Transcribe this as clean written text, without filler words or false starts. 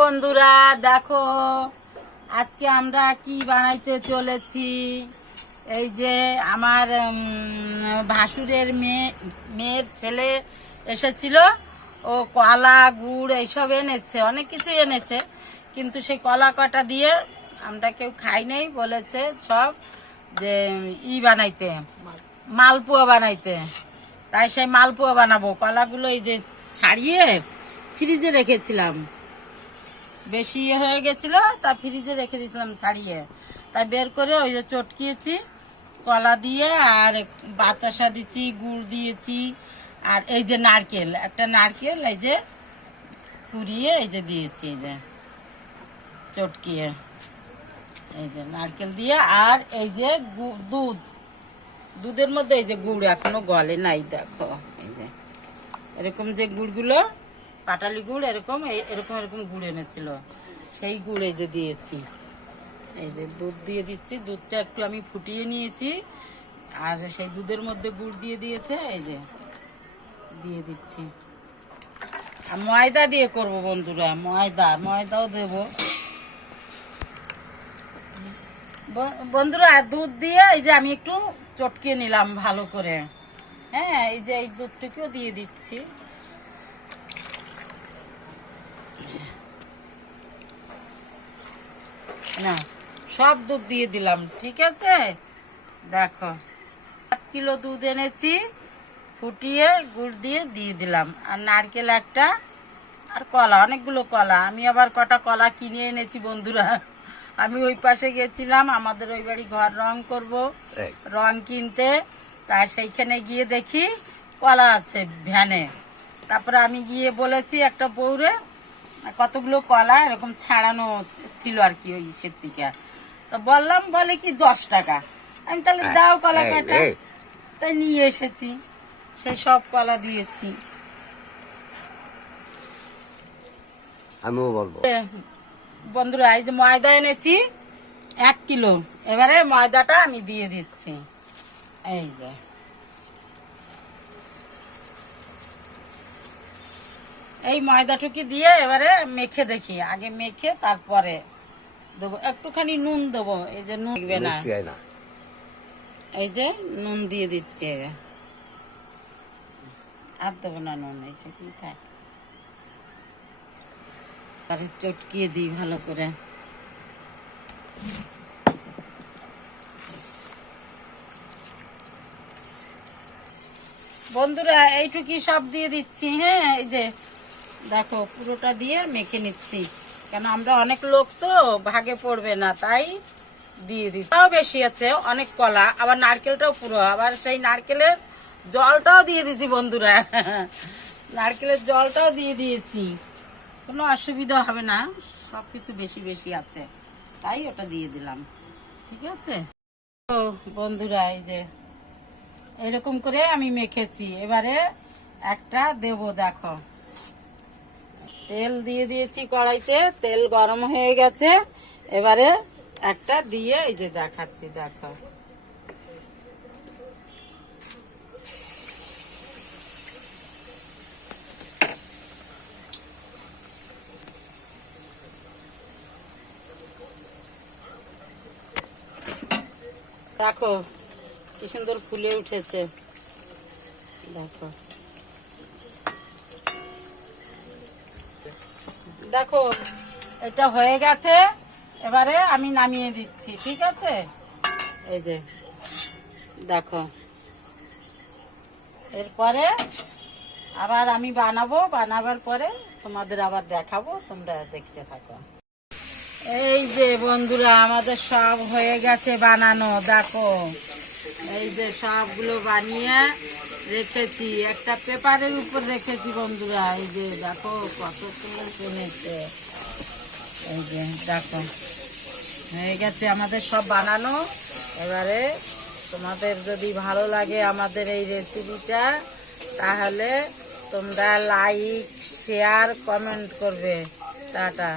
বন্ধুরা দেখো আজকে আমরা কি বানাইতে চলেছি। এই যে আমার ভাসুরের মেয়ের ছেলে এসেছিল, ও কলা গুড় এইসব এনেছে, অনেক কিছু এনেছে, কিন্তু সেই কলা কটা দিয়ে আমরা কেউ খাই নাই, বলেছে সব যে বানাইতে, মালপোয়া বানাইতে। তাই সেই মালপোয়া বানাবো। কলাগুলো এই যে ছাড়িয়ে ফ্রিজে রেখেছিলাম, বেশি হয়ে গেছিল, তা ফ্রিজে রেখে দিয়েছিলাম ছাড়িয়ে, তাই বের করে ওই যে চটকিয়েছি কলা দিয়ে, আর বাতাসা দিচ্ছি, গুড় দিয়েছি, আর এই যে নারকেল, একটা নারকেল এই যে কুড়িয়ে এই যে দিয়েছি, এই যে চটকিয়ে এই যে নারকেল দিয়ে, আর এই যে দুধের মধ্যে এই যে গুড় এখনো গলে নাই, দেখো এই যে এরকম যে গুড়গুলো, পাটালি গুড়, এরকম এরকম এরকম গুড় এনেছিল, সেই গুড় এই যে দিয়েছি। এই যে দুধ দিয়ে দিচ্ছি, দুধটা একটু আমি ফুটিয়ে নিয়েছি, আর সেই দুধের মধ্যে গুড় দিয়ে দিয়েছে, এই যে দিয়ে দিচ্ছি। আর ময়দা দিয়ে করব বন্ধুরা, ময়দাও দেব বন্ধুরা। দুধ দিয়ে এই যে আমি একটু চটকে নিলাম ভালো করে। হ্যাঁ, এই যে এই দুধটুকুও দিয়ে দিচ্ছি। না, সব দুধ দিয়ে দিলাম, ঠিক আছে। দেখো 1 কিলো দুধ এনেছি, ফুটিয়ে গুড় দিয়ে দিলাম, আর নারকেল একটা, আর কলা, অনেকগুলো কলা। আমি আবার কটা কলা কিনে এনেছি বন্ধুরা। আমি ওই পাশে গেছিলাম, আমাদের ওই বাড়ি ঘর রং করব, রং কিনতে, তা সেইখানে গিয়ে দেখি কলা আছে ভ্যানে। তারপরে আমি গিয়ে বলেছি একটা বউরে, কতগুলো কলা এরকম ছাড়ানো ছিল আর কি ওই ইসের থেকে, তো বললাম, বলে কি 10 টাকা। আমি তাহলে দাও কলা কাটা, তাই নিয়ে এসেছি, সেই সব কলা দিয়েছি। আমিও বলবো বন্ধুরা, এই যে ময়দা এনেছি 1 কিলো, এবারে ময়দাটা আমি দিয়ে দিচ্ছি। এই যে এই ময়দাটুকি দিয়ে এবারে মেখে দেখি, আগে মেখে তারপরে দেবো। একটুখানি নুন দেবো, এই যে নুন দিবে না, এই যে নুন দিয়ে দিচ্ছে, আর দেবো না নুন, এইটুকু থাক। আর চটকিয়ে দিই ভালো করে। বন্ধুরা এইটুকুই সব দিয়ে দিচ্ছি। হ্যাঁ, এই যে দেখো পুরোটা দিয়ে মেখে নিচ্ছি, কেন আমরা অনেক লোক তো, ভাগে পড়বে না, তাই দিয়ে দিচ্ছি। তাও বেশি আছে, অনেক কলা, আবার নারকেলটাও পুরো, আবার সেই নারকেলের জলটাও দিয়ে দিয়েছি বন্ধুরা। নারকেলের জলটাও দিয়ে দিয়েছি, কোনো অসুবিধা হবে না, সব কিছু বেশি বেশি আছে, তাই ওটা দিয়ে দিলাম, ঠিক আছে। তো বন্ধুরা, এই যে এরকম করে আমি মেখেছি, এবারে একটা দেব। দেখো তেল দিয়ে দিয়েছি কড়াইতে, তেল গরম হয়ে গেছে, এবারে একটা দিয়ে এই যে দেখাচ্ছি, দেখো দেখো কি সুন্দর ফুলে উঠেছে, দেখো দেখো এটা হয়ে গেছে, এবারে আমি নামিয়ে দিচ্ছি, ঠিক আছে। এই যে দেখো, এরপরে আবার আমি বানাবো, বানাবার পরে তোমাদের আবার দেখাবো, তোমরা দেখতে থাকো। এই যে বন্ধুরা, আমাদের সব হয়ে গেছে বানানো, দেখো এই যে সবগুলো বানিয়ে রেখেছি, একটা পেপারের উপর রেখেছি বন্ধুরা। এই যে দেখো কতগুলো কিনেছে, এই যে দেখো হয়ে গেছে আমাদের সব বানানো। এবারে তোমাদের যদি ভালো লাগে আমাদের এই রেসিপিটা, তাহলে তোমরা লাইক, শেয়ার, কমেন্ট করবে। টাটা।